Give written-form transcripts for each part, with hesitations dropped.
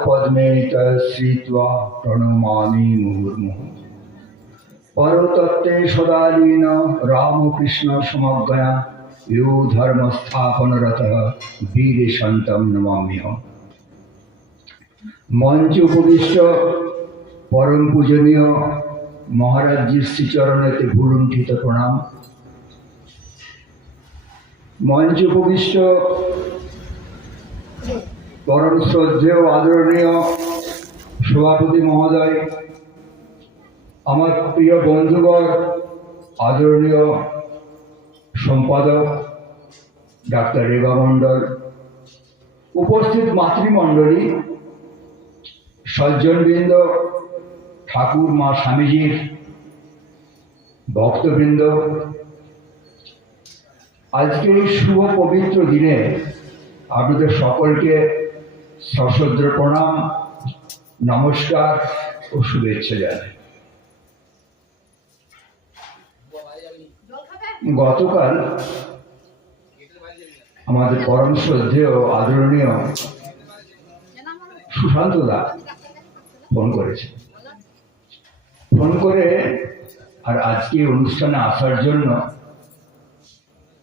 पादपद्मे तश्रित्वा प्रणमामि मुहुर्मुहुः। परतत्ते सदालीन रामकृष्ण समज्ञया यो धर्मस्थापनरतः वीरशन्तं नमाम्यहम्। मंच उपविष्ट परम पूजनीय महाराज जी श्रीचरणते भूलुंठित प्रणाम। मंच उपविष्ट परम श्रद्धेय आदरणीय सभापति महोदय, आमार प्रिय बंधुगण, आदरणीय सम्पादक डाक्टर रेवा मंडल, उपस्थित मातृमंडली, सज्जनबृंद, ठाकुर माँ स्वामीजीर भक्तबृंद, आज के शुभ पवित्र दिने आपनादेर सकलके सश्रद्ध प्रणाम, नमस्कार और शुभेच्छा जानाई। गतकाल आमादेर परम श्रद्धेय आदरणीय सुशांत दा फोन करेছে, फोन करे और आज के অনুষ্ঠানে আসার জন্য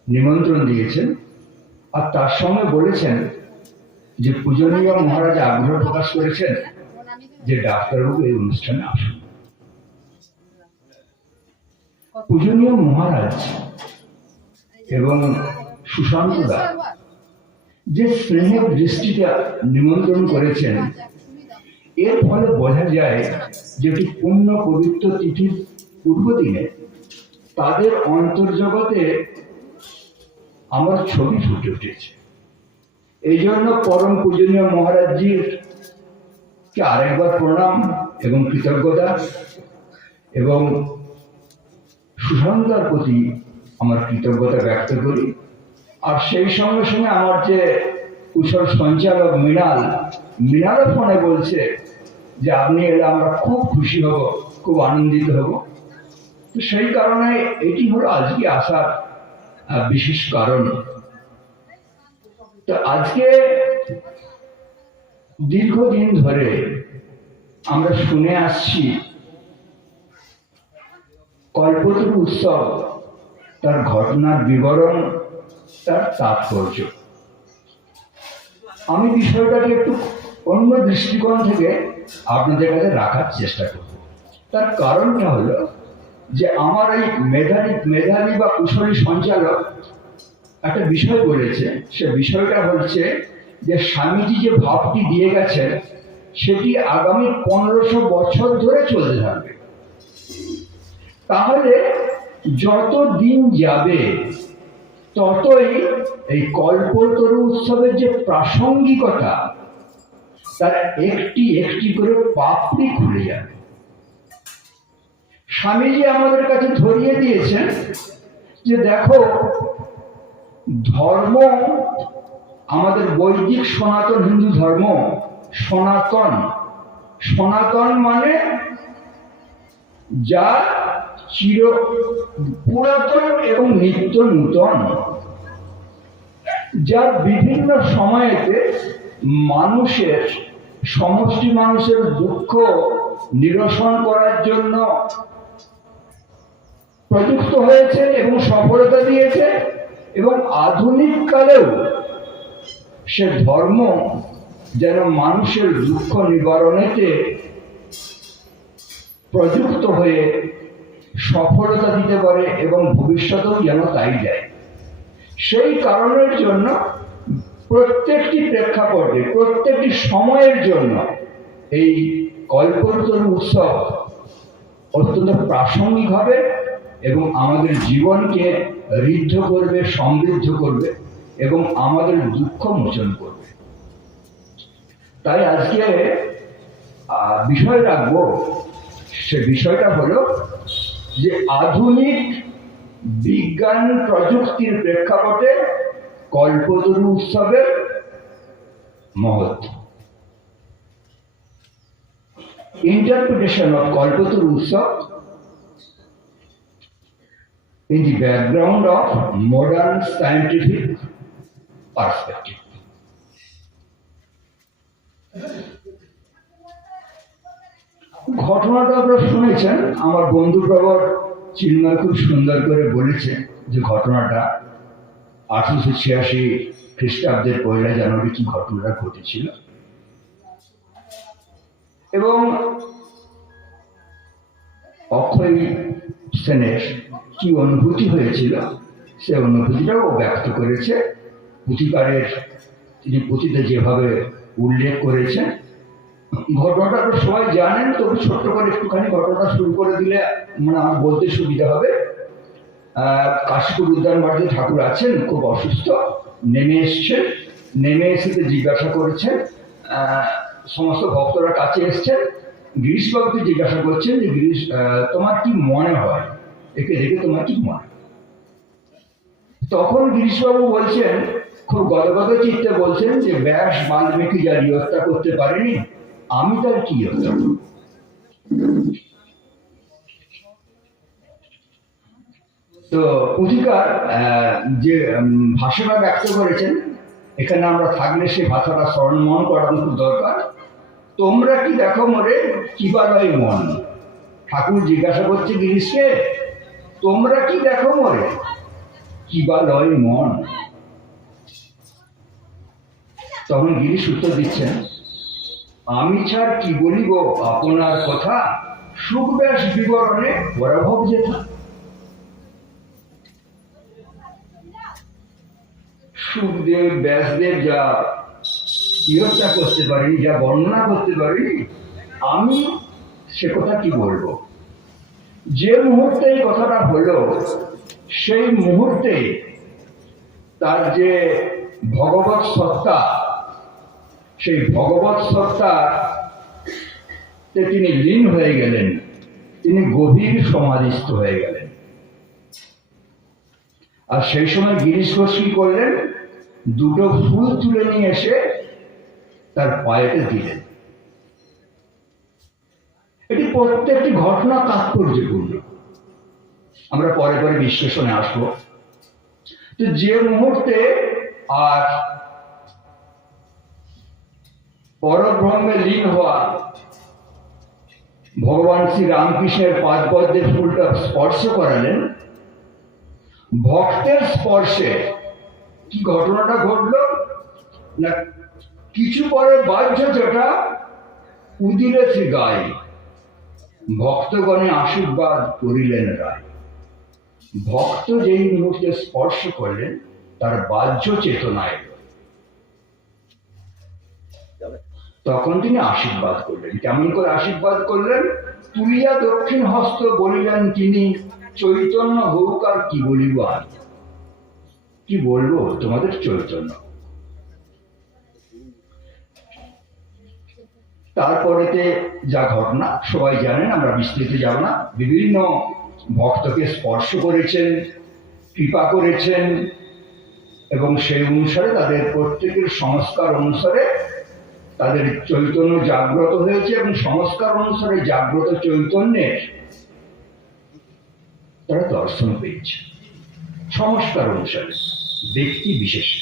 নিমন্ত্রণ দিয়েছেন और তার সঙ্গে বলেছেন যে পূজনীয় মহারাজ আগ্রহ প্রকাশ করেছেন যে ডাক্তারবাবু এই অনুষ্ঠানে আসুন। পূজনীয় মহারাজ এবং সুশান্ত দা যে স্নেহের দৃষ্টিতে নিমন্ত্রণ করেছেন, এর ফলে বোঝা যায় যে পূর্ণ পবিত্র তিথির পূর্ব দিনে তাদের অন্তর্জগতে আমার ছবি ফুটে উঠেছে। এই জন্য পরম পূজনীয় মহারাজজির কে আরেকবার প্রণাম এবং কৃতজ্ঞতা, এবং সুশান্তার প্রতি আমার কৃতজ্ঞতা ব্যক্ত করি। আর সেই সঙ্গে সঙ্গে আমার যে কুশল সঞ্চালক মৃণালও ফোনে বলছে যে আপনি এলে আমরা খুব খুশি হব, খুব আনন্দিত হব। তো সেই কারণে এটি হলো আজকে আসার বিশেষ কারণ। তো আজকে দীর্ঘদিন ধরে আমরা শুনে আসছি কল্পতরু উৎসব, তার ঘটনার বিবরণ, তার তাৎপর্য। আমি বিষয়টাকে একটু অন্য দৃষ্টিকোণ থেকে আপনাদের কাছে রাখার চেষ্টা করব। তার কারণটা হলো যে আমার এই মেধাবী বা কুশলী সঞ্চালক একটা বিষয় বলেছে। সে বিষয়টা হচ্ছে যে স্বামীজি যে ভাবটি দিয়ে গেছেন সেটি আগামী 1500 বছর ধরে চলতে থাকবে। তাহলে যত দিন যাবে ততই এই কল্পতরু উৎসবের যে প্রাসঙ্গিকতা তার একটি একটি করে পাপড়ি খুলে যাবে। স্বামীজি আমাদের কাছে ধরিয়ে দিয়েছেন যে দেখো, ধর্ম, আমাদের বৈদিক সনাতন হিন্দু ধর্ম, সনাতন মানে যা চির পুরাতন এবং নিত্য নূতন, যা বিভিন্ন সময়েতে মানুষের, সমষ্টি মানুষের দুঃখ নিরসন করার জন্য প্রযুক্ত হয়েছে এবং সফলতা দিয়েছে, এবং আধুনিক কালেও সে ধর্ম যেন মানুষের দুঃখ নিবারণেতে প্রযুক্ত হয়ে সফলতা দিতে পারে এবং ভবিষ্যতেও যেন তাই দেয়। সেই কারণের জন্য প্রত্যেকটি প্রেক্ষাপটে, প্রত্যেকটি সময়ের জন্য এই কল্পতরু উৎসব অত্যন্ত প্রাসঙ্গিক হবে এবং আমাদের জীবনকে ঋদ্ধ করবে, সমৃদ্ধ করবে এবং আমাদের দুঃখ মোচন করবে। তাই আজকে বিষয় রাখবো, সে বিষয়টা হলো যে আধুনিক বিজ্ঞান প্রযুক্তির প্রেক্ষাপটে কল্পতরু উৎসবের মহত্ব। Interpretation of Kalpataru Utsav in the background of modern scientific perspective. ঘটনাটা আপনারা শুনেছেন, আমার বন্ধু প্রবর চিন্ময় খুব সুন্দর করে বলেছে যে ঘটনাটা 1886 খ্রিস্টাব্দের 1 জানুয়ারি কি ঘটনাটা ঘটেছিল এবং অক্ষয় সেনের কি অনুভূতি হয়েছিল সে অনুভূতিটাও ব্যক্ত করেছে। পুঁথিকারের তিনি পুঁথিতে যেভাবে উল্লেখ করেছেন, ঘটনাটা তো সবাই জানেন, তবু ছোট্ট করে একটুখানি ঘটনাটা শুরু করে দিলে মানে আমার বলতে সুবিধা হবে। কাশীপুর উদ্যান বাড়িতে ঠাকুর আছেন, খুব অসুস্থ, নেমে এসছেন, নেমে এসে জিজ্ঞাসা করেছেন, সমস্ত ভক্তরা কাছে এসছেন, গিরিশবাবুকে জিজ্ঞাসা করছেন যে গিরিশ তোমার কি মনে হয়, একে দেখে তোমার কি মনে হয়? তখন গিরিশবাবু বলছেন, খুব গদগদ চিত্তে বলছেন যে ব্যাস বাল্মীকি যা হত্যা করতে পারেনি, আমি তার কি হত্যা করব? তো পুঁথিকার যে ভাষাটা ব্যক্ত করেছেন, এখানে আমরা থাকলে সেই ভাষাটা স্মরণ করানো খুব দরকার। তোমরা কি দেখো মোরে কিবালয় মন, ঠাকুর জিজ্ঞাসা করছে গিরিশকে, তোমরা কি দেখো মোরে কিবালয় মন? তখন গিরিশ উত্তর দিচ্ছেন, আমি ছাড় কি বলিব আপনার কথা, সুখব্যাস বিবরণে পরাভব যেথা। সুখদেব ব্যাসদেব যা ইহত্যা করতে পারি, যা বর্ণনা করতে পারি, আমি সে কথা কি বলবো? যে মুহূর্তে এই কথাটা হলো, সেই মুহূর্তে তার যে ভগবৎ সত্তা, সেই ভগবৎ সত্তা তিনি লীন হয়ে গেলেন, তিনি গভীর সমাধিস্থ হয়ে গেলেন। আর সেই সময় গিরিশ ঘোষ কি করলেন, দুটো ফুল তুলে নিয়ে এসে তার পায়েতে দিলেন। এটি প্রত্যেকটি ঘটনা তাৎপর্যপূর্ণ, আমরা পরে পরে বিশ্লেষণে আসবো। তো যে মুহূর্তে আর পরব্রহ্মে লীন হওয়া, ভগবান শ্রী রামকৃষ্ণের পাদপদ্মের ফুলটা স্পর্শ করালেন, ভক্তের স্পর্শে কি ঘটনাটা ঘটল না, কিছু পরে বাহ্য যেটা উদিলে শ্রী গায়ে, ভক্তগণে আশীর্বাদ করিলেন রায়। ভক্ত যেই মুহূর্তে স্পর্শ করলেন, তার বাহ্য চেতনায় তখন তিনি আশীর্বাদ করলেন। কেমন করে আশীর্বাদ করলেন? তুলিয়া দক্ষিণ হস্ত বলিলেন তিনি, চৈতন্য হোক আর কি বলিব আমি। কি বলবো তোমাদের চৈতন্য। তারপরেতে যা ঘটনা সবাই জানেন, আমরা বিস্তৃত যাব না। বিভিন্ন ভক্তকে স্পর্শ করেছেন, কৃপা করেছেন, এবং সেই অনুসারে তাদের প্রত্যেকের সংস্কার অনুসারে তাদের চৈতন্য জাগ্রত হয়েছে, এবং সংস্কার অনুসারে জাগ্রত চৈতন্যের তারা দর্শন পেয়েছে, সংস্কার অনুসারে ব্যক্তি বিশেষে।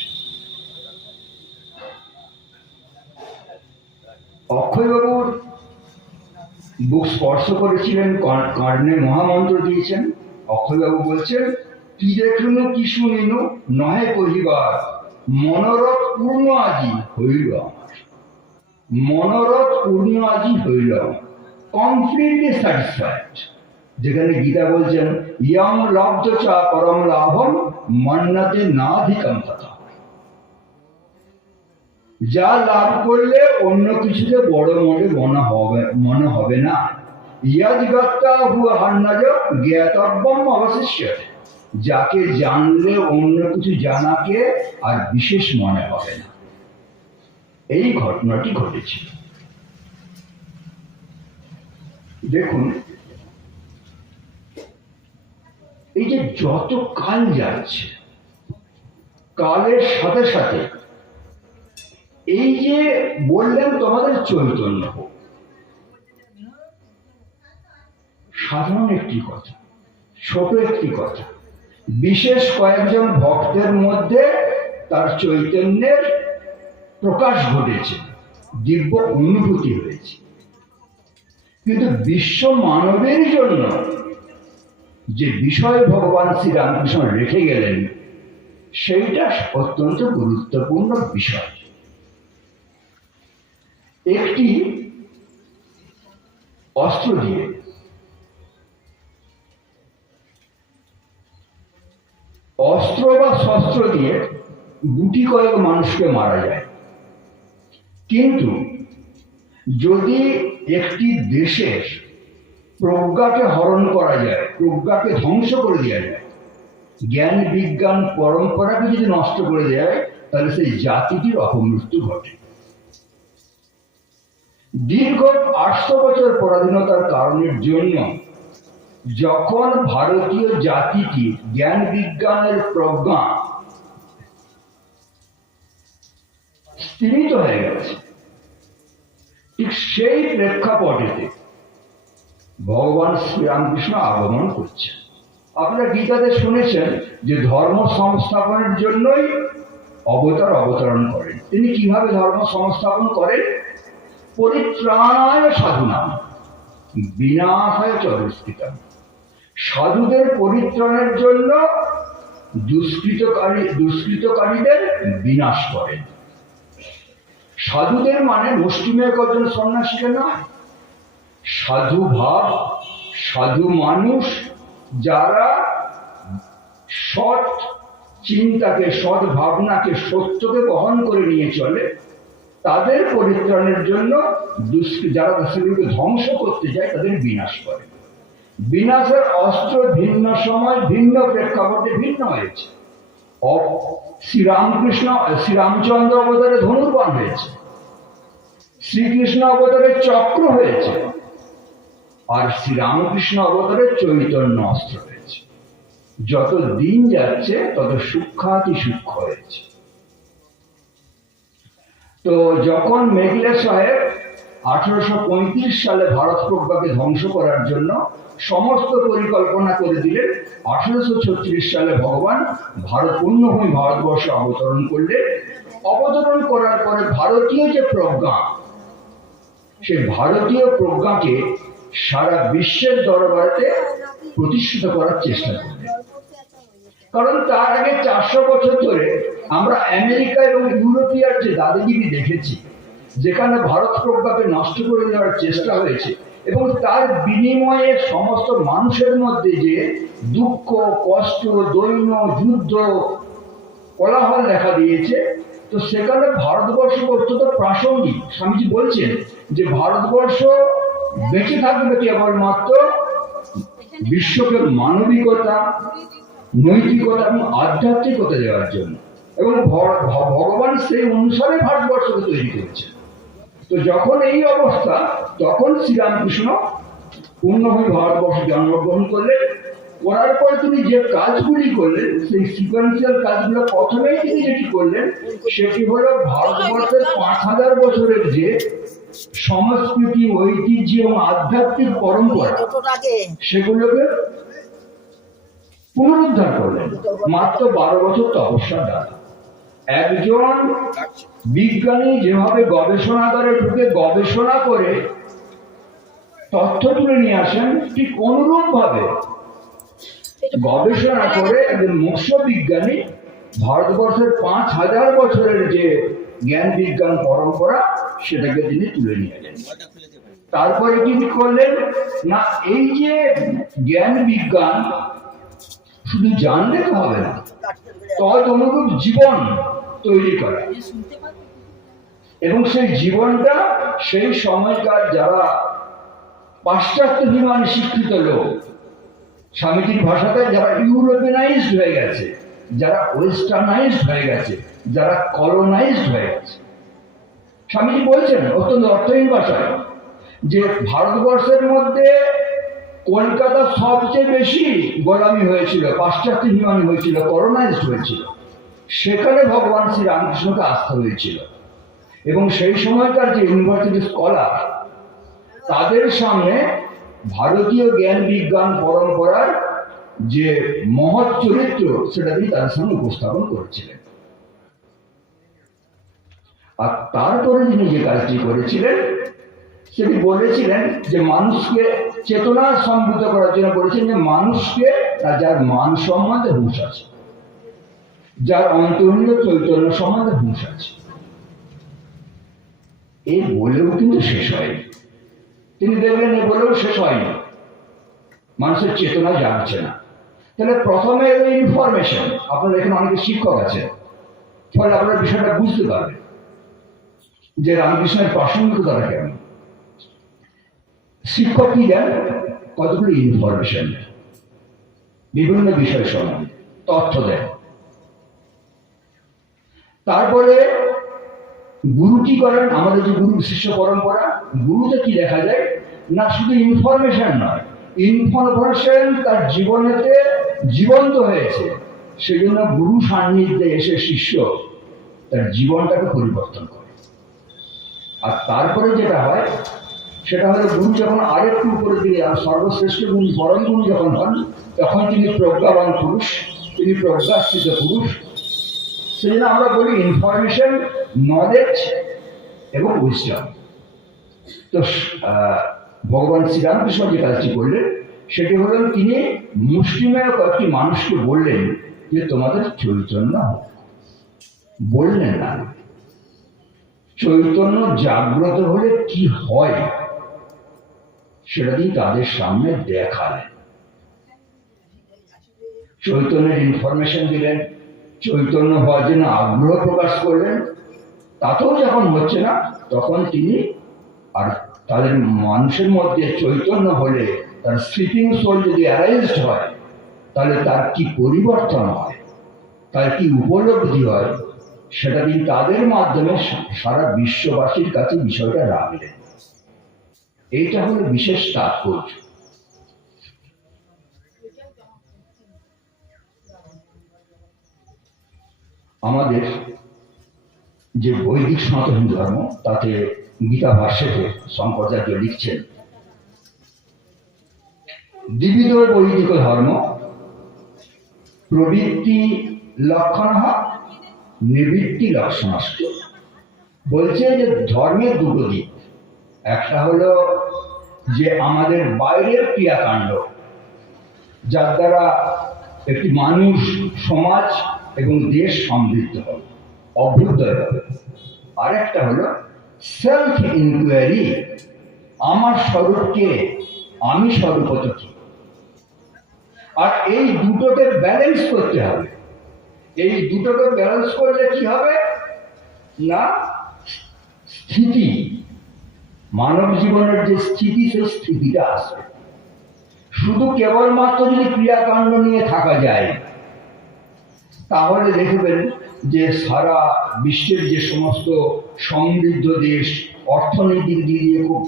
অক্ষয়বাবুর বুক স্পর্শ করেছিলেন, কর্ণে মহামন্ত্র দিয়েছেন। অক্ষয়বাবু বলছেন, কি দেখলুন কি শুনিনু নহে কহিবার, মনোরথ পূর্ণ আজি হইল আমার। মনোরথ পূর্ণ আজি হইল, কমপ্লিটলি স্যাটিসফাইড। যেখানে গীতা বলছেন, ইয়ং লব্ধ চা পরম লাভম মন্নাতে নাধিকম তথা। যা লাভ করলে অন্য কিছুতে বড় মনে হবে না। ইয়াদিগত্তা হুয়া হান্নাজ জ্ঞাতব্যম অবশিষ্যতে। যাকে জানলে অন্য কিছু জানাকে আর বিশেষ মনে হবে না। এই ঘটনাটি ঘটেছিল। দেখুন, এই যে যত কাল যাচ্ছে, কালের সাথে সাথে এই যে বললেন তোমাদের চৈতন্য হোক, সাধারণ একটি কথা, ছোট একটি কথা, বিশেষ কয়েকজন ভক্তের মধ্যে তার চৈতন্যের প্রকাশ ঘটেছে, দিব্য অনুভূতি হয়েছে। কিন্তু বিশ্ব মানবের জন্য যে বিষয় ভগবান শ্রীরামকৃষ্ণ রেখে গেলেন সেইটা অত্যন্ত গুরুত্বপূর্ণ বিষয়। একটি অস্ত্র দিয়ে অস্ত্র বা শস্ত্র দিয়ে গুটি কয়েক মানুষকে মারা যায়, কিন্তু যদি একটি দেশের প্রজ্ঞাকে হরণ করা যায়, প্রজ্ঞাকে ধ্বংস করে দেওয়া যায়, জ্ঞান বিজ্ঞান পরম্পরাকে যদি নষ্ট করে দেওয়া হয়, তাহলে সেই জাতিটির অপমৃত্যু ঘটে। দীর্ঘ 800 বছর পরাধীনতার কারণের জন্য যখন ভারতীয় জাতিটি জ্ঞান বিজ্ঞানের প্রজ্ঞা স্থিমিত হয়ে গেছে, ঠিক সেই প্রেক্ষাপটেতে ভগবান শ্রীরামকৃষ্ণ আগমন করছেন। আপনারা গীতাতে শুনেছেন যে ধর্ম সংস্থাপনের জন্যই অবতরণ করেন। তিনি কিভাবে ধর্ম সংস্থাপন করেন? পরিত্রাণায় সাধুনাম বিনাশায় চ দুষ্কৃতম। সাধুদের পরিত্রাণের জন্য দুষ্কৃতকারীদের বিনাশ করেন। সাধুদের মানে মুষ্টিমেয় কজন সন্ন্যাসীকে নয়, সাধু ভাব, সাধু মানুষ যারা সৎ চিন্তাকে, সৎ ভাবনাকে, সত্যকে বহন করে নিয়ে চলে, তাদের পরিত্রাণের জন্য যারা সেগুলোকে ধ্বংস করতে যায় তাদের বিনাশ করে। বিনাশের অস্ত্র ভিন্ন সময় ভিন্ন প্রেক্ষাপটে ভিন্ন হয়েছে। শ্রীরামচন্দ্র অবতারে ধনুর্বাণ হয়েছে, শ্রীকৃষ্ণ অবতারে চক্র হয়েছে, আর শ্রীরামকৃষ্ণ অবতারে চৈতন্য অস্ত্র হয়েছে। যত দিন যাচ্ছে তত সূক্ষ্মাতি সূক্ষ্ম হয়েছে। তো যখন মেঘলে সাহেব 1835 সালে ভারত প্রজ্ঞাকে ধ্বংস করার জন্য সমস্ত পরিকল্পনা করে দিলেন, 1836 সালে ভগবান পুণ্যভূমি ভারতবর্ষে অবতরণ করলেন। অবতরণ করার পরে ভারতীয় যে প্রজ্ঞা, সেই ভারতীয় প্রজ্ঞাকে সারা বিশ্বের দরবারে প্রতিষ্ঠিত করার চেষ্টা করলেন। কারণ তার আগে 400 বছর ধরে আমরা আমেরিকা এবং ইউরোপিয়ার যে দাদাগিরি দেখেছি, যেখানে ভারত প্রজ্ঞাকে নষ্ট করে দেওয়ার চেষ্টা হয়েছে এবং তার বিনিময়ে সমস্ত মানুষের মধ্যে যে দুঃখ, কষ্ট, দৈন্য, যুদ্ধ, কোলাহল দেখা দিয়েছে, তো সেখানে ভারতবর্ষ অত্যন্ত প্রাসঙ্গিক। স্বামীজি বলছেন যে ভারতবর্ষ বেঁচে থাকবে কেবলমাত্র বিশ্বকে মানবিকতা, নৈতিকতা এবং আধ্যাত্মিকতা দেওয়ার জন্য, এবং ভগবান সেই অনুসারে ভারতবর্ষকে তৈরি করেছেন। তো যখন এই অবস্থা, তখন শ্রীরামকৃষ্ণ পুণ্যভূমি ভারতবর্ষে জন্মগ্রহণ করলেন। করার পর তিনি যে কাজগুলি করলেন, সেই সিকোয়েন্সিয়াল কাজগুলো প্রথমেই তিনি যেটি করলেন সেটি হলো ভারতবর্ষের 5000 বছরের যে সংস্কৃতি, ঐতিহ্য এবং আধ্যাত্মিক পরম্পরা, সেগুলোকে পুনরুদ্ধার করলেন মাত্র 12 বছর তপস্যার দ্বারা। একজন বিজ্ঞানী যেভাবে গবেষণাগারে ঢুকে গবেষণা করে তথ্য তুলে নিয়ে আসেন, ঠিক অনুরূপ ভাবে গবেষণা করে একজন মুখ্য বিজ্ঞানী ভারতবর্ষের 5000 বছরের যে জ্ঞান বিজ্ঞান পরম্পরা সেটাকে তিনি তুলে নিয়ে এলেন। তারপরে কি করলেন না, এই যে জ্ঞান বিজ্ঞান শুধু জানলে তো হবে না, তদ অনুরূপ জীবন তৈরি করা, এবং সেই জীবনটা সেই সময়কার যারা পাশ্চাত্যাভিমানী শিক্ষিত লোক, স্বামীজির ভাষাতে যারা ইউরোপিয়ানাইজড হয়ে গেছে, যারা ওয়েস্টার্নাইজড হয়ে গেছে, যারা কলোনাইজড হয়ে গেছে। স্বামীজি বলছেন অত্যন্ত অর্থহীন ভাষায় যে ভারতবর্ষের মধ্যে কলকাতা সবচেয়ে বেশি গোলামি হয়েছিল, পাশ্চাত্যাভিমানী হয়েছিল, কলোনাইজড হয়েছিল। সেখানে ভগবান শ্রীরামকৃষ্ণকে আসতে হয়েছিল, এবং সেই সময়কার যে ইউনিভার্সিটি স্কলার, তাদের সামনে ভারতীয় জ্ঞান বিজ্ঞান পরম্পরার যে মহৎ চরিত্র সেটা তিনি তাদের সামনে উপস্থাপন করেছিলেন। আর তারপরে তিনি যে কাজটি করেছিলেন সেটি বলেছিলেন যে মানুষকে চেতনা সমৃদ্ধ করার জন্য বলেছেন যে মানুষকে যার মান সম্বন্ধে হুঁশ আছে, যার অন্তরীণ চৈতন্য সম্বন্ধে হুঁশ আছে। এই বলেও কিন্তু শেষ হয়নি। তিনি দেখলেন এ বলেও শেষ হয়নি, মানুষের চেতনা জাগছে না। তাহলে প্রথমে এলো ইনফরমেশন। আপনার এখানে অনেকে শিক্ষক আছে, ফলে আপনারা বিষয়টা বুঝতে পারবেন যে রামকৃষ্ণের প্রাসঙ্গিকতাটা কেমন। শিক্ষক কি দেন? কতগুলো ইনফরমেশন দেন, বিভিন্ন বিষয় সম্বন্ধে তথ্য দেন। তারপরে গুরু কি করেন? আমাদের যে গুরু শিষ্য পরম্পরা, গুরুতে কি দেখা যায় না, শুধু ইনফরমেশন নয়, ইনফরমেশন তার জীবনেতে জীবন্ত হয়েছে, সেজন্য গুরু সান্নিধ্যে এসে শিষ্য তার জীবনটাকে পরিবর্তন করে। আর তারপরে যেটা হয় সেটা হলো গুরু যখন আরেকটু উপরে দিকে সর্বশ্রেষ্ঠ গুরু পরম গুরু যখন হন, তখন তিনি প্রজ্ঞাবান পুরুষ, তিনি প্রজ্ঞাস্থিত পুরুষ। সেজন্য আমরা বলি ইনফরমেশন, নলেজ এবং উইজডম। তো ভগবান শ্রীরামকৃষ্ণ যে কাজটি করলেন সেটি হলেন তিনি মুষ্টিমেয় কয়েকটি মানুষকে বললেন যে তোমাদের চৈতন্য বললেন না, চৈতন্য জাগ্রত হলে কি হয় সেটা দিয়ে তাদের সামনে দেখালেন। চৈতন্যের ইনফরমেশন দিলেন, চৈতন্য হওয়ার জন্য আগ্রহ প্রকাশ করলেন। তাতেও যখন হচ্ছে না, তখন তিনি আর তাদের মানুষের মধ্যে চৈতন্য হলে তার স্লিপিং সোল যদি অ্যারাইজড হয়, তাহলে তার কি পরিবর্তন হয়, তার কি উপলব্ধি হয়, সেটা তিনি তাদের মাধ্যমে সারা বিশ্ববাসীর কাছে বিষয়টা রাখলেন। এইটা হলো বিশেষ তাৎপর্য। আমাদের যে বৈদিক সনাতন ধর্ম, তাতে গীতা ভাষ্যতে শঙ্করাচার্য লিখছেন, দ্বিবিধ বৈদিক ধর্ম প্রবৃত্তি লক্ষণ, নিবৃত্তি লক্ষণাস্ত। বলছে যে ধর্মের দুটো দিক, একটা হলো যে আমাদের বাইরের ক্রিয়াকাণ্ড, যার দ্বারা একটি মানুষ, সমাজ এবং দেশ সমৃদ্ধ হবে, অভ্যুদয় হবে। আরেকটা হলো সেলফ ইনকোয়ারি, আমার স্বরূপকে, আমি স্বরূপত কি। আর এই দুটোকে ব্যালেন্স করতে হবে। এই দুটোকে ব্যালেন্স করলে কি হবে না, স্থিতি, মানব জীবনের যে স্থিতি, সেই স্থিতিটা আসবে। শুধু কেবলমাত্র যদি ক্রিয়াকাণ্ড নিয়ে থাকা যায়, তাহলে দেখবেন যে সারা বিশ্বের যে সমস্ত সমৃদ্ধ দেশ, অর্থনৈতিক দিক দিয়ে খুব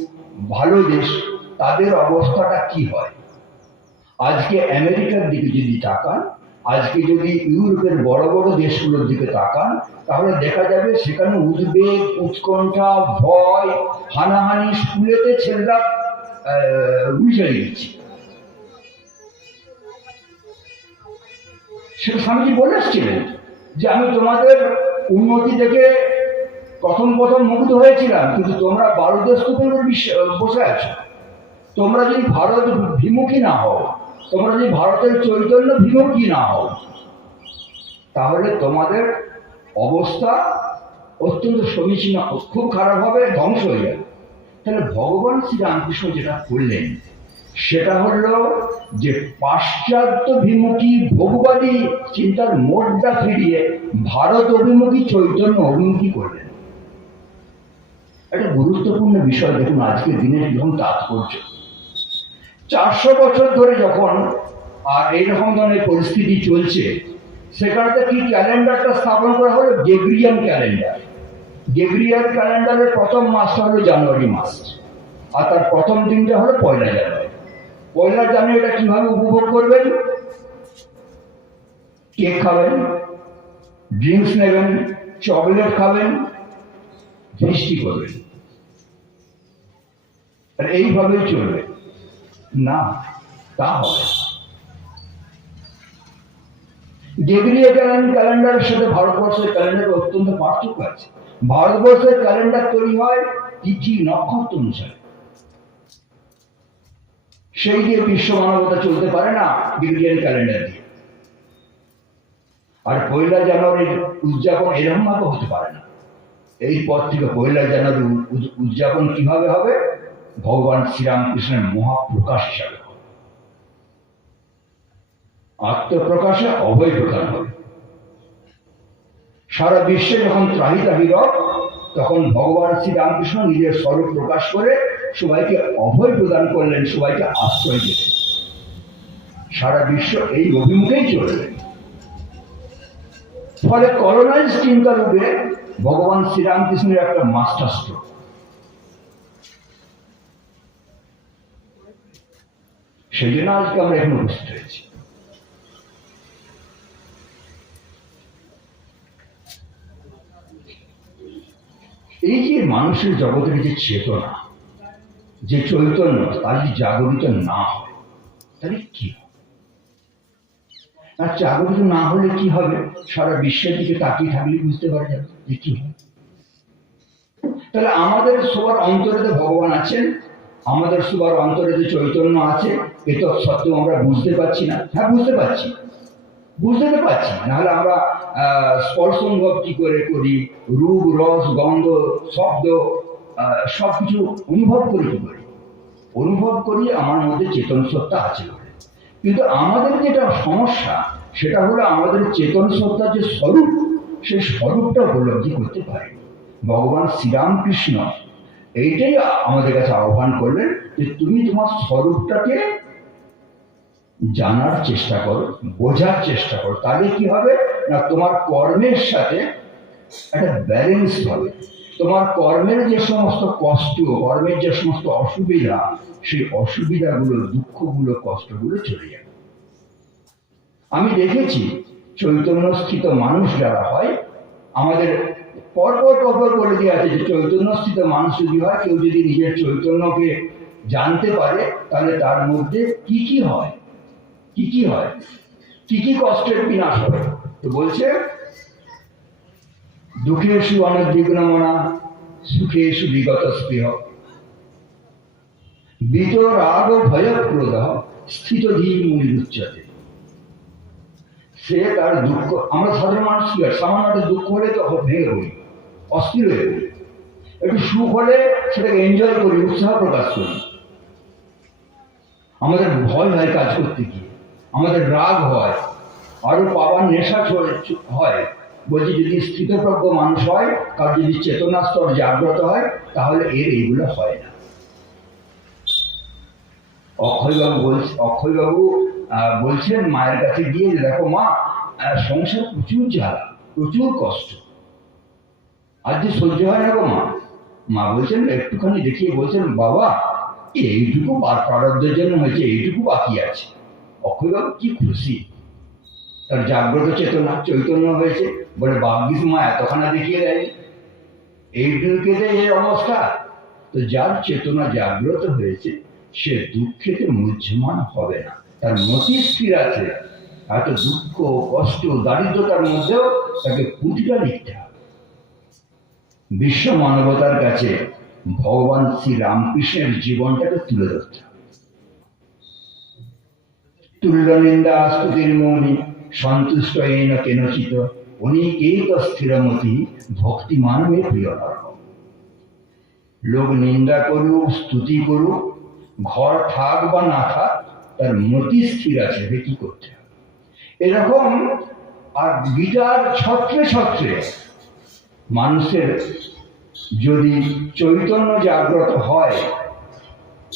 ভালো দেশ, তাদের অবস্থাটা কি হয়। আজকে আমেরিকার দিকে যদি তাকান, আজকে যদি ইউরোপের বড় বড় দেশগুলোর দিকে তাকান, তাহলে দেখা যাবে সেখানে উদ্বেগ, উৎকণ্ঠা, ভয়, হানাহানি, স্কুলেতে ছেলেরা গুলি চালিয়ে দিচ্ছে। সেটা স্বামীজি বলে এসেছিলেন যে আমি তোমাদের উন্নতি দেখে প্রথম মুগ্ধ হয়েছিলাম, কিন্তু তোমরা ভারতের স্তূপে বসে আছো। তোমরা যদি ভারত বিমুখী না হও, তোমরা যদি ভারতের চৈতন্য বিমুখী না হও, তাহলে তোমাদের অবস্থা অত্যন্ত সমীচীন, খুব খারাপ হবে, ধ্বংস হয়ে যাবে। তাহলে ভগবান শ্রীরামকৃষ্ণ যেটা করলেন সেটা হলো যে পাশ্চাত্য বিমুখী ভোগবাদী চিন্তার মোড়টা ফিরিয়ে ভারত অভিমুখী চৈতন্য অভিমুখী করলেন। একটা গুরুত্বপূর্ণ বিষয় দেখুন, আজকের দিনের যখন তাৎপর্য, 400 বছর ধরে যখন আর এইরকম ধরনের পরিস্থিতি চলছে, সেখানে কি ক্যালেন্ডারটা স্থাপন করা হলো গ্রেগরিয়ান ক্যালেন্ডার। গ্রেগরিয়ান ক্যালেন্ডারের প্রথম মাসটা হলো জানুয়ারি মাস, আর তার প্রথম দিনটা হলো 1 জানুয়ারি। 1 জানুয়ারিটা কিভাবে উপভোগ করবেন? কেক খাবেন, ড্রিঙ্কস নেবেন, চকলেট খাবেন, ফিস্টি করবেন, আর এইভাবেই চলবে না, তা হবে। গ্রেগরিয়ান ক্যালেন্ডারের সাথে ভারতবর্ষের ক্যালেন্ডারের অত্যন্ত পার্থক্য আছে। ভারতবর্ষের ক্যালেন্ডার তৈরি হয় তিথি নক্ষত্র অনুসারে, সেই দিয়ে বিশ্ব মানবতা চলতে পারে না গ্রিগরিয়ান ক্যালেন্ডার দিয়ে। আর 1 জানুয়ারির উদযাপন এরকম ভাবে হতে পারে না। এরপর থেকে 1 জানুয়ারি উদযাপন কিভাবে হবে? ভগবান শ্রীরামকৃষ্ণের মহাপ্রকাশ হিসাবে হবে, আত্মপ্রকাশে অভয় প্রদান হবে। সারা বিশ্বে যখন ত্রাহি ত্রাহি রব, তখন ভগবান শ্রীরামকৃষ্ণ নিজের স্বরূপ প্রকাশ করে সবাইকে অভয় প্রদান করলেন, সবাইকে আশ্রয় দিলেন। সারা বিশ্ব এই অভিমুখেই চলবে। ফলে কলোনাইজ চিন্তা রূপে ভগবান শ্রীরামকৃষ্ণের একটা মাস্টার স্ট্রোক। সেই জন্য আজকে আমরা এখানে উপস্থিত হয়েছি। এই যে মানুষের জগতের যে চেতনা, যে চৈতন্য, তার যদি জাগরিত না হয় তাহলে কি হবে? আর জাগরিত না হলে কি হবে? সারা বিশ্বের দিকে তাকিয়ে থাকলে বুঝতে পারা যাবে যে কি হবে। তাহলে আমাদের সবার অন্তরে তো ভগবান আছেন, আমাদের সবার অন্তরে যে চৈতন্য আছে, এ তো সত্ত্বেও আমরা বুঝতে পারছি না। হ্যাঁ, বুঝতে পারছি, বুঝতে তো পারছি, নাহলে আমরা স্পর্শ অনুভব কি করে করি? রূপ, রস, গন্ধ, শব্দ সবকিছু অনুভব করি কি করে? অনুভব করি আমার মধ্যে চেতন সত্তা আছে বলে। কিন্তু আমাদের যেটা সমস্যা, সেটা হলো আমাদের চেতন সত্তার যে স্বরূপ, সেই স্বরূপটা উপলব্ধি করতে পারি। ভগবান শ্রীরামকৃষ্ণ এইটাই আমাদের কাছে আহ্বান করলেন যে তুমি তোমার স্বরূপটাকে জানার চেষ্টা করো, বোঝার চেষ্টা করো। তাহলে কি হবে না, তোমার কর্মের সাথে একটা ব্যালেন্স হবে। তোমার কর্মের যে সমস্ত কষ্ট, কর্মের যে সমস্ত অসুবিধা, সেই অসুবিধাগুলো, দুঃখগুলো, কষ্টগুলো চলে যাবে। আমি দেখেছি চৈতন্যস্থিত মানুষ যারা হয়, আমাদের পরপর বলে দিয়ে আছে যে চৈতন্যস্থিত মানুষ যদি হয়, কেউ যদি নিজের চৈতন্যকে জানতে পারে, তাহলে তার মধ্যে কি কি হয়, কি কি হয়, কি কি কষ্টের বিনাশ হবে। তো বলছে দুঃখেষু অনুদ্বিগ্নমনা, সুখেষু বিগত স্পৃহ, বিতরাগ ভয় ক্রোধ স্থিত ধীর মূল্যুচ্যতে। সে তার দুঃখ, আমরা সাধারণ মানুষ কি হয়, সামান্য একটা দুঃখ হলে তো ভেঙে পড়ি, অস্থির হয়ে পড়ি। একটু সুখ হলে সেটাকে এনজয় করি, উৎসাহ প্রকাশ করি। আমাদের ভয় হয় কাজ করতে গিয়ে, আমাদের রাগ হয়, আরো পাওয়ার নেশা হয়। বলছি যদি স্থিতপ্রজ্ঞ মানুষ হয়, কার যদি চেতনা স্তর জাগ্রত হয়, তাহলে এইগুলো হয় না। অক্ষয়বাবু বলছেন মায়ের কাছে গিয়ে, দেখো মা, সংসার প্রচুর জ্বালা, প্রচুর কষ্ট, আর যে সহ্য হয় না গো মা। মা বলছেন, একটুখানি দেখিয়ে বলছেন, বাবা এইটুকু প্রারব্ধের জন্য হয়েছে, এইটুকু বাকি আছে। অক্ষয়বাবু কি খুশি, তার জাগ্রত চেতনা, চৈতন্য হয়েছে। বলে বাগ্যিস মা এতখানা দেখিয়ে দেয়, এইটুকুতে এই অবস্থা। তো যার চেতনা জাগ্রত হয়েছে, সে দুঃখেতে মুহ্যমান হবে না, তার মতি স্থির আছে। এত দুঃখ, কষ্ট, দারিদ্রতার মধ্যেও তাকে পুঁথিটা লিখতে হবে। বিশ্ব মানবতার কাছে ভগবান শ্রীরামকৃষ্ণের জীবনটাকে তুলে ধরতে হবে। তুল্য নিন্দা স্তুতির মৌনি সন্তুষ্ট এন কেনচিত, অনিকেত স্থিরমতি ভক্তিমান মে প্রিয় নরক। লোক নিন্দা করুক, স্তুতি করুক, ঘর থাক বা না থাক, তার মতি স্থির আছে, কি করতে হবে এরকম। আর গীতার ছত্রে ছত্রে মানুষের যদি চৈতন্য জাগ্রত হয়,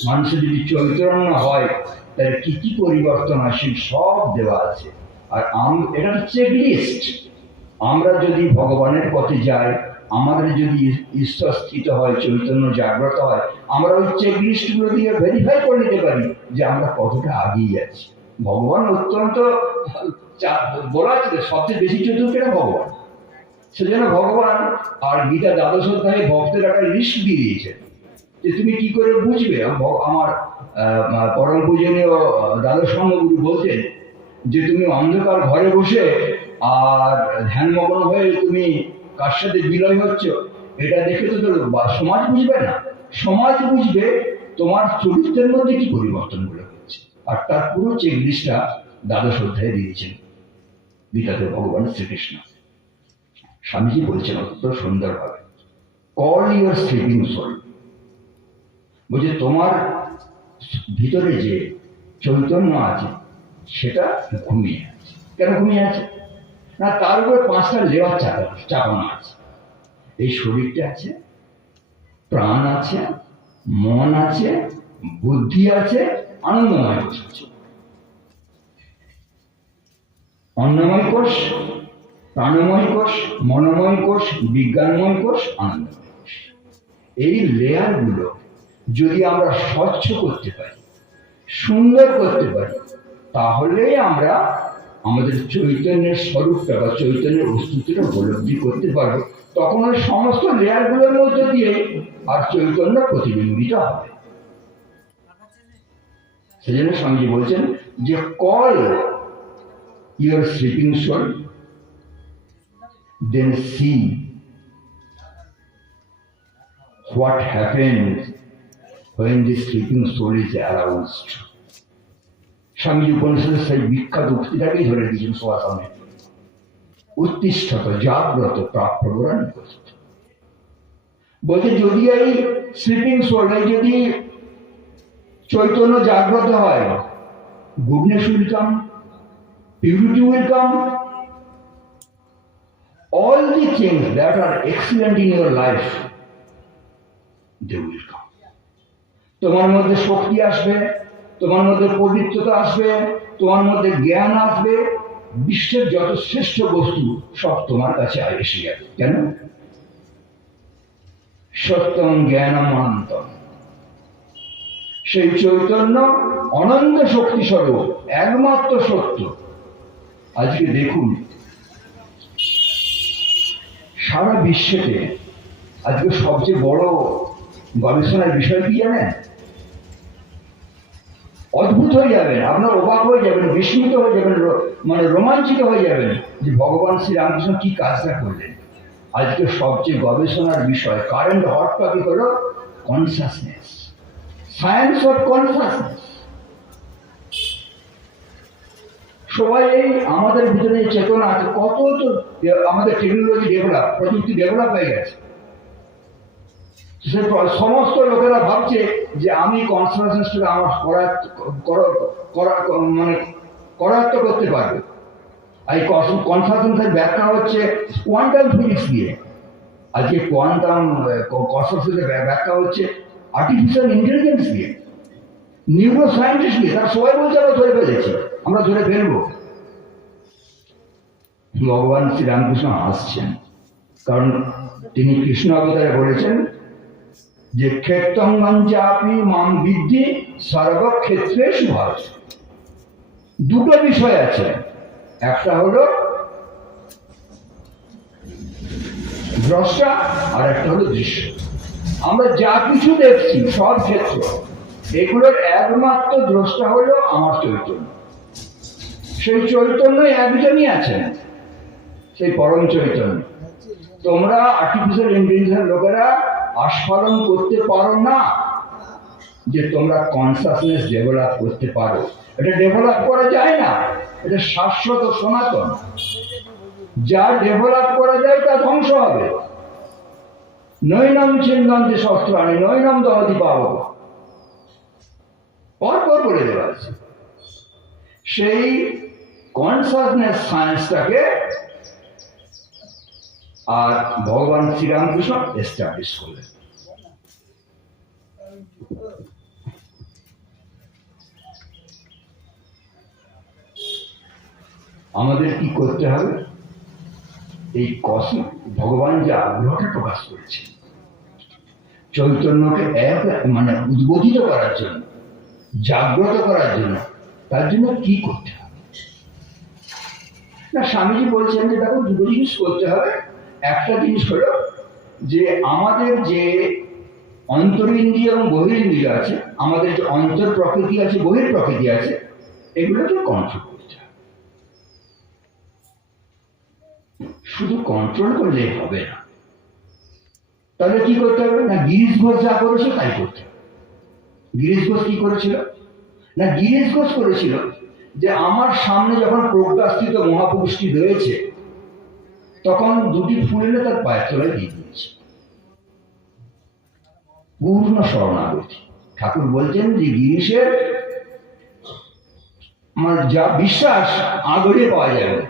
মানুষের যদি চৈতন্য হয়, তার কি কি পরিবর্তন আসে সব দেওয়া আছে। আর এটা হচ্ছে চেকলিস্ট। আমরা যদি ভগবানের পথে যাই, আমাদের যদি ঈশ্বর স্থিত হয়, চৈতন্য জাগ্রত হয়, আমরা ওই চেকলিস্টগুলো দিয়ে ভেরিফাই করে নিতে পারি যে আমরা কতটা আগিয়ে যাচ্ছি। ভগবান অত্যন্ত বলা আছে, সবচেয়ে বেশি চতুর্থটা ভগবান। সেজন্য ভগবান আর গীতা দ্বাদশ অধ্যায়ে ভক্তের একটা লিস্ট দিয়ে দিয়েছেন যে তুমি কি করে বুঝবে। আমার পরম পূজনীয় দ্বাদশ গুরু বলতেন যে তুমি অন্ধকার ঘরে বসে আর ধ্যানমগ্ন হয়ে তুমি কার সাথে বিলয় হচ্ছ, এটা দেখে তো সমাজ বুঝবে না। সমাজ বুঝবে তোমার চরিত্রের মধ্যে কি পরিবর্তন গুলো। আর তার পুরো চেকলিস্টটা দ্বাদশ অধ্যায়ে দিয়েছেন গীতাতে ভগবান শ্রীকৃষ্ণ। স্বামীজি বলছেন অত্যন্ত সুন্দরভাবে, কল ইউর স্লিপিং সোল। বলছে তোমার ভিতরে যে চৈতন্য আছে সেটা ঘুমিয়ে আছে। কেন ঘুমিয়ে আছে? না, তার উপরে 5টা লেয়ার চাপানো আছে। এই শরীরটা আছে, প্রাণ আছে, মন আছে, বুদ্ধি আছে, আনন্দময় কোষ আছে। অন্নময় কোষ, প্রাণময় কোষ, মনোময় কোষ, বিজ্ঞানময় কোষ, আনন্দময় কোষ। এই লেয়ারগুলো যদি আমরা স্বচ্ছ করতে পারি, সুন্দর করতে পারি, তাহলে আমরা আমাদের চৈতন্যের স্বরূপটা বা চৈতন্যের অস্তিত্বটা উপলব্ধি করতে পারবো। তখন ওই সমস্ত লেয়ারগুলোর মধ্যে দিয়ে আর চৈতন্য প্রতিবিম্বিত হবে। সেজন্য স্বামীজি বলছেন যে call your sleeping soul, then see what happens when the sleeping soul is aroused. Swamiji উপনিষদের সেই বিখ্যাত উক্তিটাকেই ধরে দিয়েছেন সবার সামনে, উত্তিষ্ঠত জাগ্রত প্রাপ্যবরণ নিকষ্ট। বলছে যদি এই স্লিপিং সোল, যদি চৈতন্য জাগ্রত হয়, goodness will come, purity will come, all the things that are excellent in your life, they will come. তোমার মধ্যে শক্তি আসবে, তোমার মধ্যে পবিত্রতা আসবে, তোমার মধ্যে জ্ঞান আসবে, বিশ্বের যত শ্রেষ্ঠ বস্তু সব তোমার কাছে এসে যাবে। কেন? সত্যম জ্ঞানম অনন্তম। সেই চৈতন্য অনন্ত শক্তি স্বরূপ, একমাত্র সত্য। আজকে দেখুন সারা বিশ্বেতে আজকে সবচেয়ে বড় গবেষণার বিষয় কি জানেন? অদ্ভুত হয়ে যাবেন, আপনার অবাক হয়ে যাবেন, বিস্মিত হয়ে যাবেন, মানে রোমাঞ্চিত হয়ে যাবেন যে ভগবান শ্রীরামকৃষ্ণ কি কাজটা করলেন। আজকে সবচেয়ে গবেষণার বিষয়, কারেন্ট হট টপিক হলো কনসাসনেস, সায়েন্স অফ কনসাসনেস। সবাই এই আমাদের ভিতরে চেতনা আছে, কত তো আমাদের টেকনোলজি ডেভেলপ, প্রযুক্তি ডেভেলপ হয়ে গেছে। সমস্ত লোকেরা ভাবছে যে আমি কনসাসনেসটা আমার মানে করায়ত্ত করতে পারবে। এই কনসাসনেসের ব্যাখ্যা হচ্ছে কোয়ান্টাম ফিজিক্স দিয়ে। আজকে কোয়ান্টাম কনসাসনেসের ব্যাখ্যা হচ্ছে আর্টিফিশিয়াল ইন্টেলিজেন্স দিয়ে, নিউরো সায়েন্টিস্ট দিয়ে। তারা সবাই বলছে আমরা ধরে ফেলেছি, আমরা ধরে ফেলবো। ভগবান শ্রীরামকৃষ্ণ হাসছেন, কারণ তিনি কৃষ্ণ অবতারে বলেছেন যে ক্ষেত্রঙ্গঞ্চাপি মাম বিদ্ধি সর্বক্ষেত্রেষু ভারত। দুটো বিষয় আছে, একটা হলো দ্রষ্টা আর একটা হলো দৃশ্য। আমরা যা কিছু দেখছি সব ক্ষেত্র, এগুলোর একমাত্র দ্রষ্টা হলো আমার চৈতন্য। সেই চৈতন্য একজনই আছেন, সেই পরম চৈতন্য। তোমরা আর্টিফিশিয়াল ইন্টেলিজেন্সের লোকেরা আস্ফালন করতে পারো না যে তোমরা কনসাসনেস ডেভেলপ করতে পারো। এটা ডেভেলপ করা যায় না, এটা শাশ্বত সনাতন। যা ডেভেলপ করা যায় তা ধ্বংস হবে। নৈনম চিন্তন্তে শস্ত্রাণি নৈনম দহতি পাবক, পরপর বলে দেওয়া আছে। সেই কনসাসনেস সায়েন্সটাকে আর ভগবান শ্রীরামকৃষ্ণ এস্টাবলিশ করলেন। আমাদের কি করতে হবে? এই ভগবান যে আগ্রহটা প্রকাশ করেছে চৈতন্যকে মানে উদ্বোধিত করার জন্য, জাগ্রত করার জন্য, তার জন্য কি করতে হবে? না, স্বামীজি বলছেন যে দেখো দুটো জিনিস করতে হবে। একটা জিনিস হলো যে আমাদের যে অন্তরিন্দ্রিয় এবং বহিরিন্দ্রিয় আছে, আমাদের যে অন্তর প্রকৃতি আছে, বহির প্রকৃতি আছে, এগুলোকে কন্ট্রোল করতে হবে। শুধু কন্ট্রোল করলে হবে না, তাহলে কি করতে হবে? না, গিরিশ ঘোষ যা করেছে তাই করতে হবে। গিরিশ ঘোষ কি করেছিল? না, গিরিশ ঘোষ করেছিল যে আমার সামনে যখন প্রজ্ঞাস্থিত মহাপুরুষটি রয়েছে তখন দুটি ফুল এনে তার পায়ের তলায় দিয়ে দিয়েছে। পূর্ণ শরণাগতি। ঠাকুর বলছেন যে গিরিশের মানে যা বিশ্বাস আদরে পাওয়া যাবে।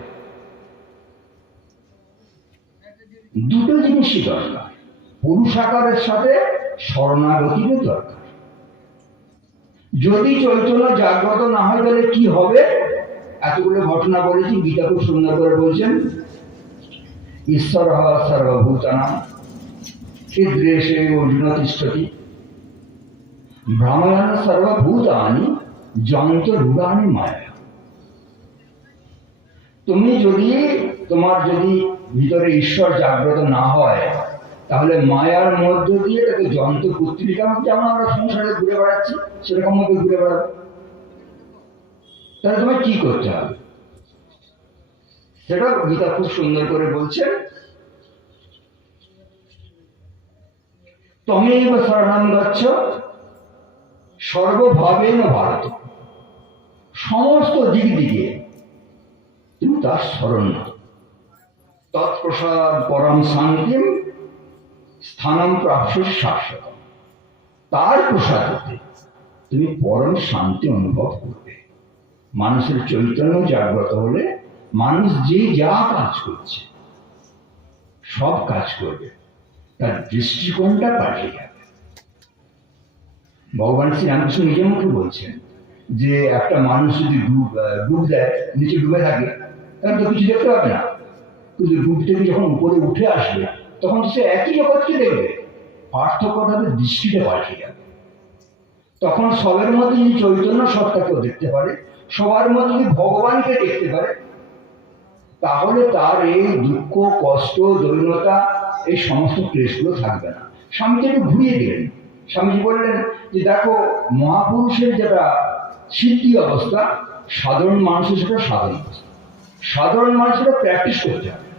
দুটো জিনিসই দরকার, পুরুষাকারের সাথে শরণাগতিরও দরকার। যদি চৈতন্য জাগ্রত না হয় তাহলে কি হবে? এতগুলো ঘটনা বলেছি, গীতা খুব সুন্দর করে বলছেন, ঈশ্বর সর্বভূতানাং হৃদ্রেশে অর্জুন তিষ্ঠতি ভ্রময়ণ সর্বভূতানি যন্ত্ররূঢ়ানি মায়া। তুমি যদি তোমার যদি ভিতরে ঈশ্বর জাগ্রত না হয় তাহলে মায়ার মধ্য দিয়ে তাকে যন্ত্র পুত্রিকা, যেমন আমরা সংসারে ঘুরে বেড়াচ্ছি সেরকম ভাবে ঘুরে বেড়াবো। তাহলে তোমায় কি করতে হবে সেটা গীতা খুব সুন্দর করে বলছেন, তমেব শরণং গচ্ছ সর্বভাবেন ভারত। সমস্ত দিক দিকে তুমি তার শরণ নাও। তৎপ্রসাদ পরম শান্তিম স্থানম প্রাপ্য শাশ্বত। তার প্রসাদে তুমি পরম শান্তি অনুভব করবে। মানুষের চৈতন্য জাগ্রত হলে মানুষ যে যা কাজ করছে সব কাজ করবে, তার দৃষ্টিকোণটা পাল্টে যাবে। ভগবান শ্রীরামকৃষ্ণ নিজের মুখে বলছেন যে একটা মানুষ যদি ডুব দেয়, নিচে ডুবে থাকে, তাহলে তো কিছু দেখতে পাবে না, কিন্তু ডুব থেকে যখন উপরে উঠে আসবে তখন সে একই জগৎকে দেখবে, পার্থক্যটা দৃষ্টিতে পাল্টে যাবে। তখন সবের মধ্যে যদি চৈতন্য সত্তাকেও দেখতে পারে, সবার মধ্যে যদি ভগবানকে দেখতে পারে, তাহলে তার এই দুঃখ কষ্ট দৈন্যতা এই সমস্ত ক্লেশগুলো থাকবে না। স্বামীজি একটু ঘুরিয়ে দিলেন। স্বামীজি বললেন যে দেখো, মহাপুরুষের যেটা সিদ্ধি অবস্থা, সাধারণ মানুষের সেটা সাধন অবস্থা। সাধারণ মানুষের প্র্যাকটিস করতে হবে,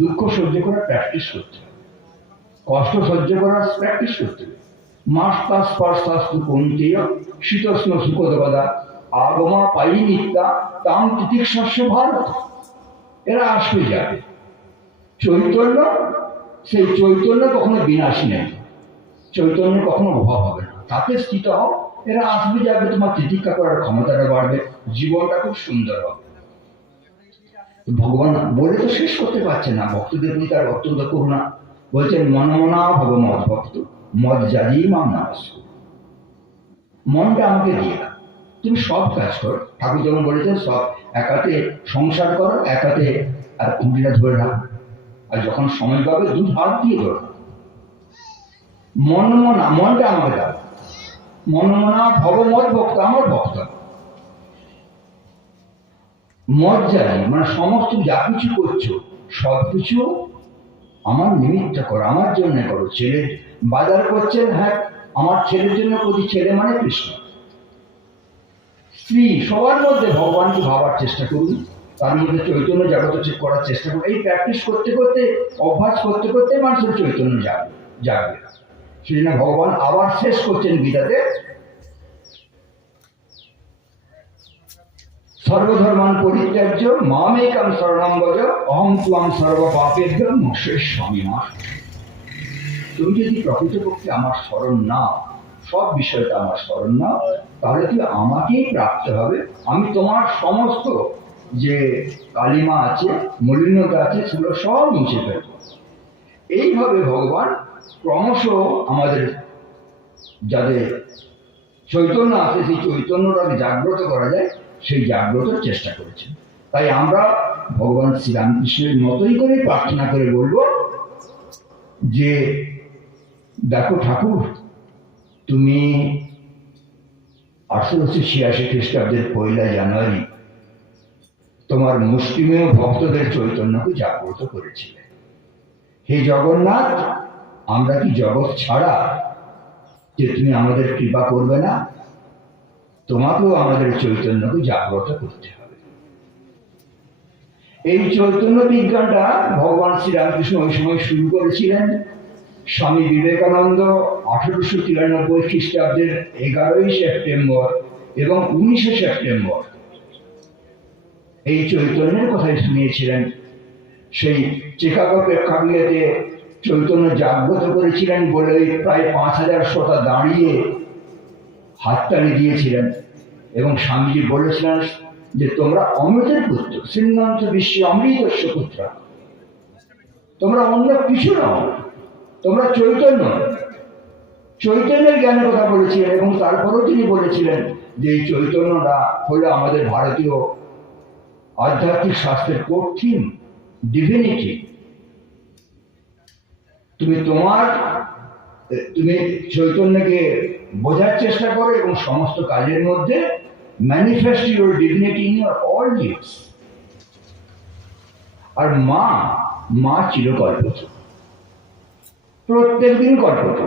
দুঃখ সহ্য করার প্র্যাকটিস করতে হবে, কষ্ট সহ্য করার প্র্যাকটিস করতে হবে। মাস তাস স্পর্শাস্তু কৌন্তেয় শীতোষ্ণ সুখদবদা আগমা পাই নিত্যা তাম তিতিক্ষস্য ভারত। এরা আসবে যাবে। চৈতন্য, সেই চৈতন্য কখনো বিনাশী নেই, চৈতন্য কখনো অভাব হবে না, তাতে স্থিত হও। এরা আসবে যাবে, তোমার তিতিক্ষা করার ক্ষমতাটা বাড়বে, জীবনটা খুব সুন্দর হবে। ভগবান বলে তো শেষ করতে পারছে না, ভক্তদের প্রতি তার অত্যন্ত করুণা। বলছেন মনমনা ভব মদ ভক্ত মদ জাজি মাম নামস। মনটা আমাকে দিয়ে দাও, তুমি সব কাজ করো। ঠাকুর যেমন বলেছেন, সব একাতে সংসার করো, একাতে আর খুঁটিটা ধরে রাখো, আর যখন সময় পাবে দু হাত দিয়ে ধরো। মনমনা, মনটা আমাকে দাও। মনমনা ভব মদ ভক্ত, আমার ভক্ত। মদ জানি মানে সমস্ত যা কিছু করছো সবকিছু আমার নিমিত্ত করো, আমার জন্য করো। ছেলে বাজার করছেন, হ্যাঁ আমার ছেলের জন্য করছি, ছেলে মানে কৃষ্ণ। স্ত্রী, সবার মধ্যে ভগবানকে ভাবার চেষ্টা করুন, তার মধ্যে চৈতন্য জাগ্রত করার চেষ্টা করুন। এই প্র্যাকটিস করতে করতে, অভ্যাস করতে করতে মানুষের চৈতন্য জাগবে। সেই জন্য ভগবান আবার শেষ করছেন গীতাতে, সর্বধর্মান পরিত্যাজ্য মামেকং শরণং ব্রজ অহং ত্বং সর্ব পাপেভ্যো মোক্ষয়িষ্যামি মা। তুমি যদি প্রকৃতপক্ষে আমার শরণ নাও, সব বিষয়টা আমার শরণ নাও, তাহলে তুমি আমাকেই প্রাপ্ত হবে। আমি তোমার সমস্ত যে কালিমা আছে, মলিনতা আছে, সেগুলো সব মুছে ফেলব। এইভাবে ভগবান ক্রমশ আমাদের যাদের চৈতন্য আছে, সেই চৈতন্যটাকে জাগ্রত করা যায়, সেই জাগ্রতের চেষ্টা করেছেন। তাই আমরা ভগবান শ্রীরামকৃষ্ণের মতোই করে প্রার্থনা করে বলবো যে দেখো ঠাকুর, তুমি 1886 খ্রিস্টাব্দের 1 জানুয়ারি তোমার মুষ্টিমেয় ভক্তদের চৈতন্যকে জাগ্রত করেছিলে। হে জগন্নাথ, আমরা কি জগৎ ছাড়া যে তুমি আমাদের কৃপা করবে না? তোমাকেও আমাদের চৈতন্যকে জাগ্রত করতে হবে। এই চৈতন্য বিজ্ঞানটা ভগবান শ্রীরামকৃষ্ণ ওই সময় শুরু করেছিলেন। স্বামী বিবেকানন্দ 1893 খ্রিস্টাব্দের 11 সেপ্টেম্বর এবং 19শে সেপ্টেম্বর এই চৈতন্যের কথাই শুনিয়েছিলেন। সেই চিকাগো প্রেক্ষাগৃহেতে চৈতন্য জাগ্রত করেছিলেন বলে প্রায় 5000 শ্রোতা দাঁড়িয়ে হাততালি দিয়েছিলেন এবং স্বামীজি বলেছিলেন যে তোমরা অমৃতের পুত্র, শ্রীমন্ত বিশ্বে অমৃতস্য পুত্র, তোমরা অন্য কিছু নও, তোমরা চৈতন্য। চৈতন্যের জ্ঞানের কথা বলেছিলেন এবং তারপরেও তিনি বলেছিলেন যে এই চৈতন্যটা হলো আমাদের ভারতীয় আধ্যাত্মিক শাস্ত্রের কঠিন ডিভিনিটি। তুমি চৈতন্যকে বোঝার চেষ্টা করো এবং সমস্ত কাজের মধ্যে manifest your divinity in your all deeds. আর মা চিরকল্পত, প্রত্যেকদিন কল্পত।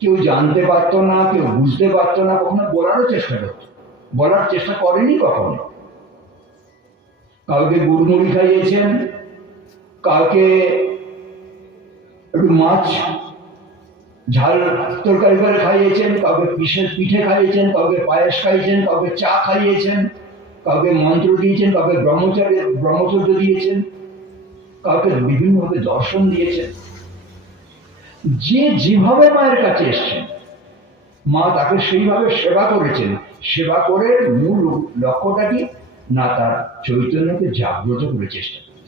কেউ জানতে পারতো না, কেউ বুঝতে পারতো না, কখনো বলারও চেষ্টা করতো, বলার চেষ্টা করেনি কখনো। কাউকে গুড়মুড়ি খাইয়েছেন, কাউকে একটু মাছ ঝাল তরকারি করে খাইয়েছেন, কাউকে পিঠে খাইয়েছেন, কাউকে পায়েস খাইয়েছেন, কাউকে চা খাইয়েছেন, কাউকে মন্ত্র দিয়েছেন, কাউকে ব্রহ্মচর্য দিয়েছেন, কাউকে বিভিন্নভাবে দর্শন দিয়েছেন। যে যেভাবে মায়ের কাছে এসছেন মা তাকে সেইভাবে সেবা করেছেন। সেবা করে মূল লক্ষ্যটা কি না, তার চৈতন্যকে জাগ্রত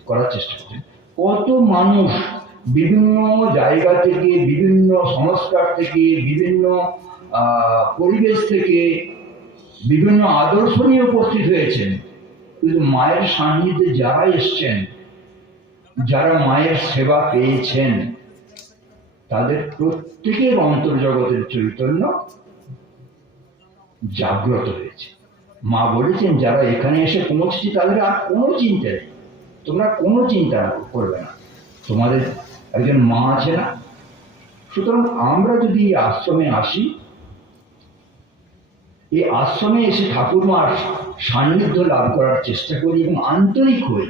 করার চেষ্টা করছেন। কত মানুষ বিভিন্ন জায়গা থেকে, বিভিন্ন সংস্কার থেকে, বিভিন্ন পরিবেশ থেকে, বিভিন্ন আদর্শ নিয়ে উপস্থিত হয়েছেন, কিন্তু মায়ের সান্নিধ্যে যারা এসছেন, যারা মায়ের সেবা পেয়েছেন, তাদের প্রত্যেকের অন্তর্জগতের চৈতন্য জাগ্রত হয়েছে। মা বলেছেন যারা এখানে এসে পৌঁছেছে তাদের আর কোনো চিন্তা নেই, তোমরা কোনো চিন্তা করবে না, তোমাদের একজন মা আছে না। সুতরাং আমরা যদি এই আশ্রমে আসি, এই আশ্রমে এসে ঠাকুরমার সান্নিধ্য লাভ করার চেষ্টা করি এবং আন্তরিক হই,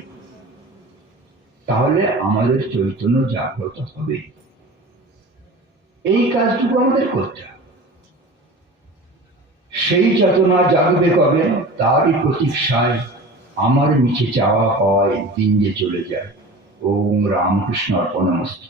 তাহলে আমাদের চৈতন্য জাগ্রত হবে। এই কাজটুকু আমাদের করতে হবে। সেই চেতনা জাগবে কবে, তারই প্রতীক্ষায় আমার নিচে চাওয়া পাওয়ায় দিন যে চলে যায়। ওম রামকৃষ্ণ অর্পণমস্তু।